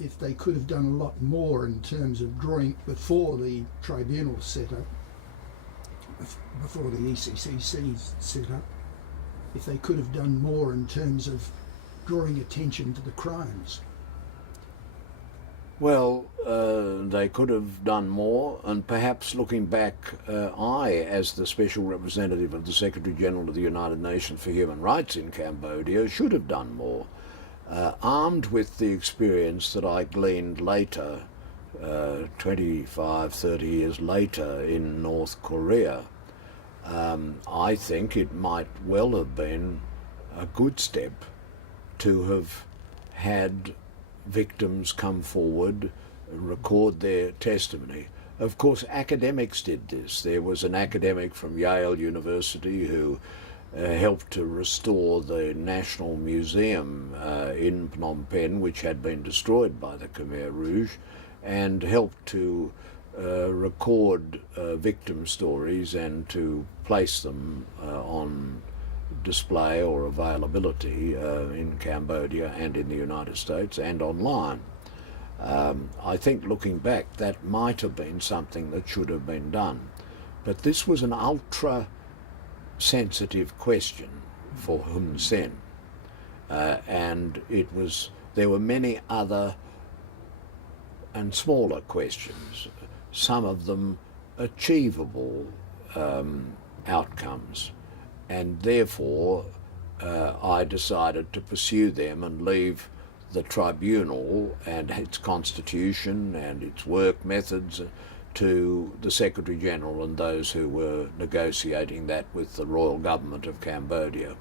if they could have done a lot more in terms of drawing before the tribunal set up, before the ECCC set up, if they could have done more in terms of drawing attention to the crimes. Well, they could have done more, and perhaps looking back, I, as the Special Representative of the Secretary-General of the United Nations for Human Rights in Cambodia, should have done more. Armed with the experience that I gleaned later, 25, 30 years later in North Korea, I think it might well have been a good step to have had victims come forward, record their testimony. Of course, academics did this. There was an academic from Yale University who helped to restore the National Museum in Phnom Penh, which had been destroyed by the Khmer Rouge, and helped to record victim stories and to place them on display or availability in Cambodia and in the United States and online. I think looking back, that might have been something that should have been done. But this was an ultra-sensitive question for Hun Sen, and there were many other and smaller questions, some of them achievable outcomes. And therefore I decided to pursue them and leave the tribunal and its constitution and its work methods to the Secretary-General and those who were negotiating that with the royal government of Cambodia.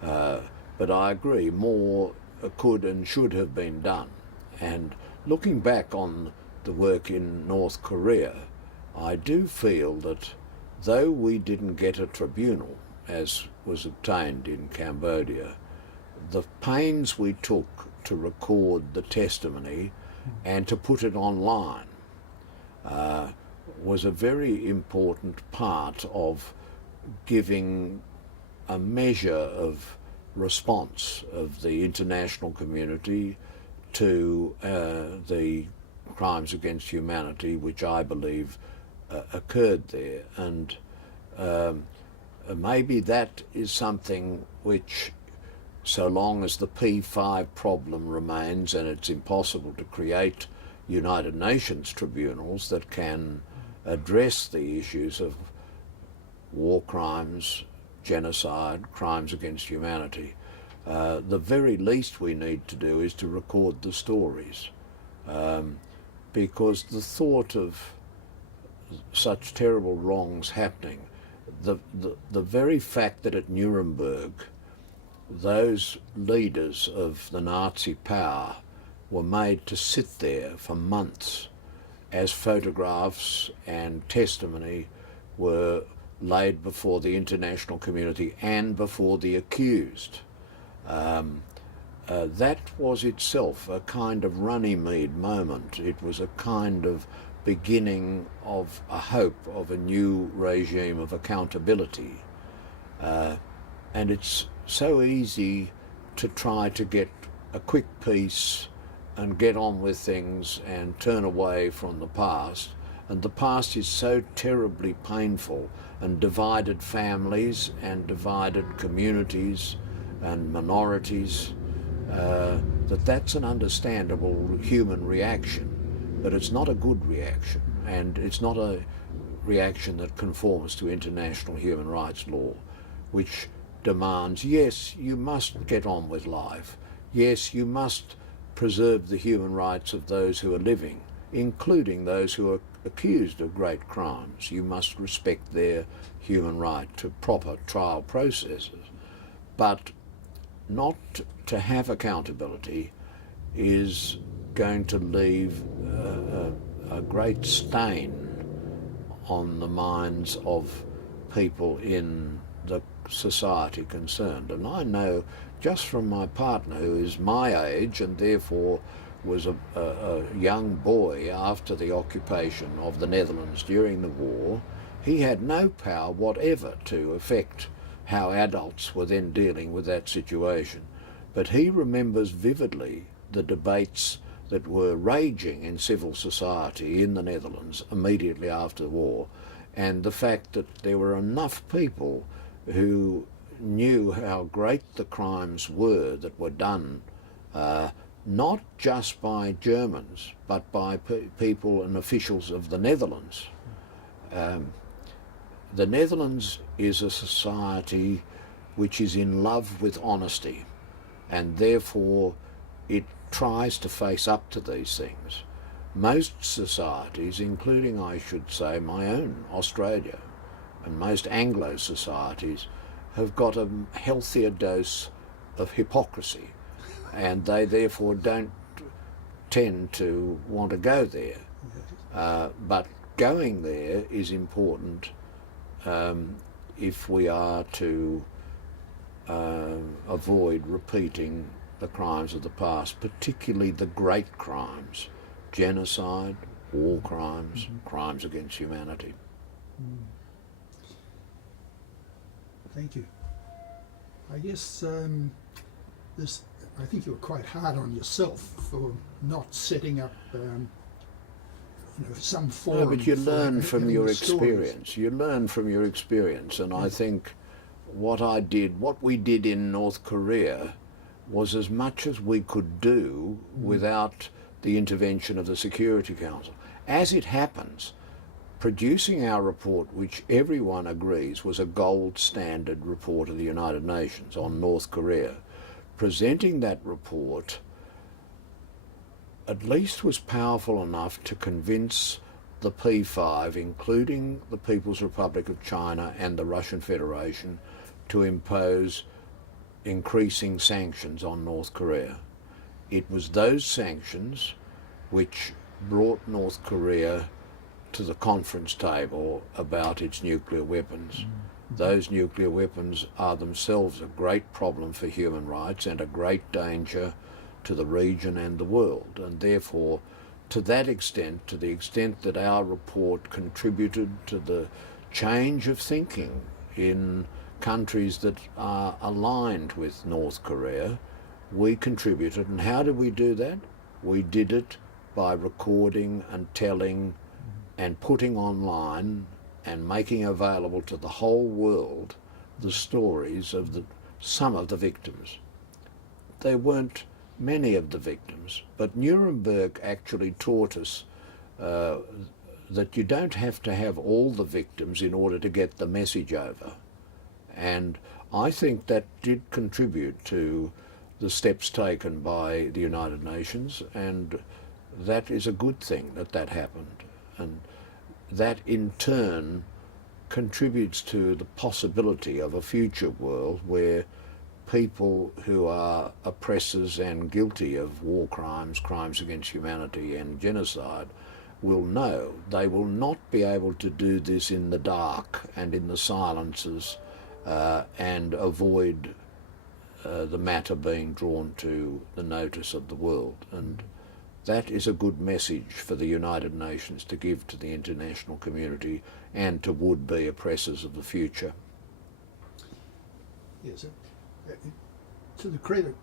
But I agree, more could and should have been done. And looking back on the work in North Korea, I do feel that though we didn't get a tribunal, as was obtained in Cambodia, the pains we took to record the testimony and to put it online was a very important part of giving a measure of response of the international community to the crimes against humanity which I believe occurred there. And maybe that is something which, so long as the P5 problem remains and it's impossible to create United Nations tribunals that can address the issues of war crimes, genocide, crimes against humanity, the very least we need to do is to record the stories, because the thought of such terrible wrongs happening, the very fact that at Nuremberg those leaders of the Nazi power were made to sit there for months as photographs and testimony were laid before the international community and before the accused. That was itself a kind of Runnymede moment. It was a kind of beginning of a hope of a new regime of accountability. And it's so easy to try to get a quick peace and get on with things and turn away from the past. And the past is so terribly painful, and divided families and divided communities and minorities, that's an understandable human reaction, but it's not a good reaction, and it's not a reaction that conforms to international human rights law, which demands, yes, you must get on with life, yes, you must preserve the human rights of those who are living, including those who are accused of great crimes. You must respect their human right to proper trial processes. But not to have accountability is going to leave a great stain on the minds of people in the society concerned. And I know just from my partner, who is my age and therefore was a young boy after the occupation of the Netherlands during the war, he had no power whatever to affect how adults were then dealing with that situation. But he remembers vividly the debates that were raging in civil society in the Netherlands immediately after the war, and the fact that there were enough people who knew how great the crimes were that were done, not just by Germans, but by people and officials of the Netherlands. The Netherlands is a society which is in love with honesty, and therefore it tries to face up to these things. Most societies, including, I should say, my own Australia, and most Anglo societies, have got a healthier dose of hypocrisy, and they therefore don't tend to want to go there. But going there is important if we are to avoid repeating the crimes of the past, particularly the great crimes: genocide, war crimes, crimes against humanity. Thank you. I guess I think you were quite hard on yourself for not setting up some forum. No, but you learn for from your stories. experience. You learn from your experience, and I think what we did in North Korea was as much as we could do without the intervention of the Security Council. As it happens, producing our report, which everyone agrees was a gold standard report of the United Nations on North Korea, presenting that report at least was powerful enough to convince the P5, including the People's Republic of China and the Russian Federation, to impose increasing sanctions on North Korea. It was those sanctions which brought North Korea to the conference table about its nuclear weapons. Those nuclear weapons are themselves a great problem for human rights and a great danger to the region and the world, and therefore to that extent, to the extent that our report contributed to the change of thinking in countries that are aligned with North Korea, we contributed. And how did we do that? We did it by recording and telling and putting online and making available to the whole world the stories of some of the victims. There weren't many of the victims, but Nuremberg actually taught us that you don't have to have all the victims in order to get the message over. And I think that did contribute to the steps taken by the United Nations, and that is a good thing that happened. And that in turn contributes to the possibility of a future world where people who are oppressors and guilty of war crimes, crimes against humanity and genocide will know they will not be able to do this in the dark and in the silences and avoid the matter being drawn to the notice of the world. And that is a good message for the United Nations to give to the international community and to would-be oppressors of the future. Yes. To the credit,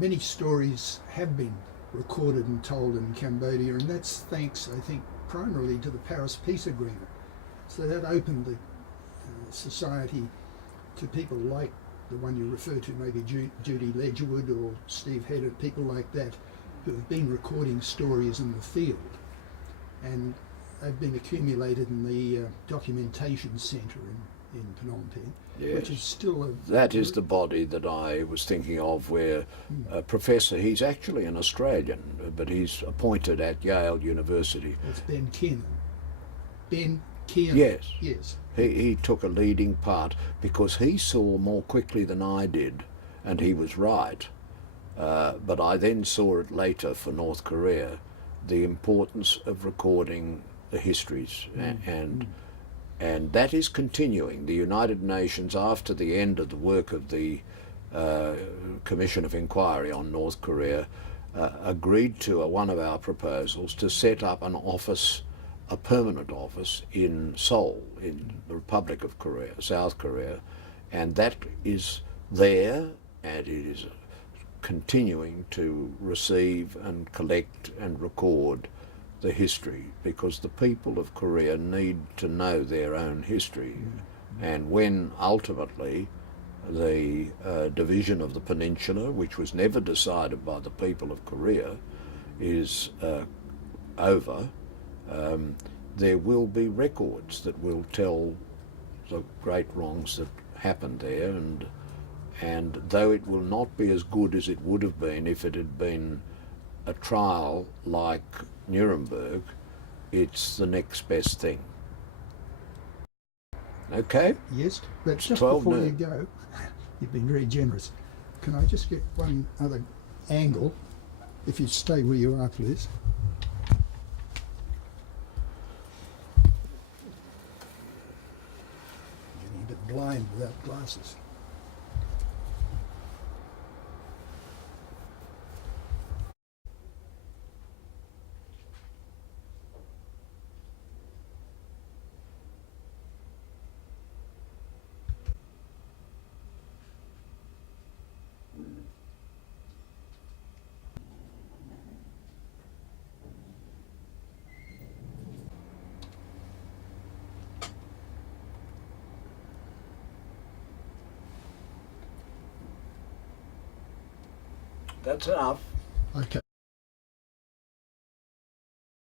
many stories have been recorded and told in Cambodia, and that's thanks, I think, primarily to the Paris Peace Agreement. So that opened the society to people like the one you refer to, maybe Judy Ledgerwood or Steve Hedder, people like that, who have been recording stories in the field. And they've been accumulated in the documentation centre in Phnom Penh, Yes. which is still That is the body that I was thinking of, where a professor, he's actually an Australian, but he's appointed at Yale University. It's Ben Kiernan. Ben Kiernan. Yes. Yes. He took a leading part because he saw more quickly than I did, and he was right. But I then saw it later for North Korea, the importance of recording the histories, and that is continuing. The United Nations, after the end of the work of the Commission of Inquiry on North Korea, agreed to one of our proposals to set up an office, a permanent office in Seoul, in the Republic of Korea, South Korea, and that is there, and it is continuing to receive and collect and record the history, because the people of Korea need to know their own history. And when ultimately the division of the peninsula, which was never decided by the people of Korea, is over, there will be records that will tell the great wrongs that happened there, and though it will not be as good as it would have been if it had been a trial like Nuremberg, it's the next best thing. Okay? Yes, but It's just 12 before you noon. go, you've been very generous. Can I just get one other angle? If you stay where you are, please. Getting a bit blind without glasses. That's enough. Okay.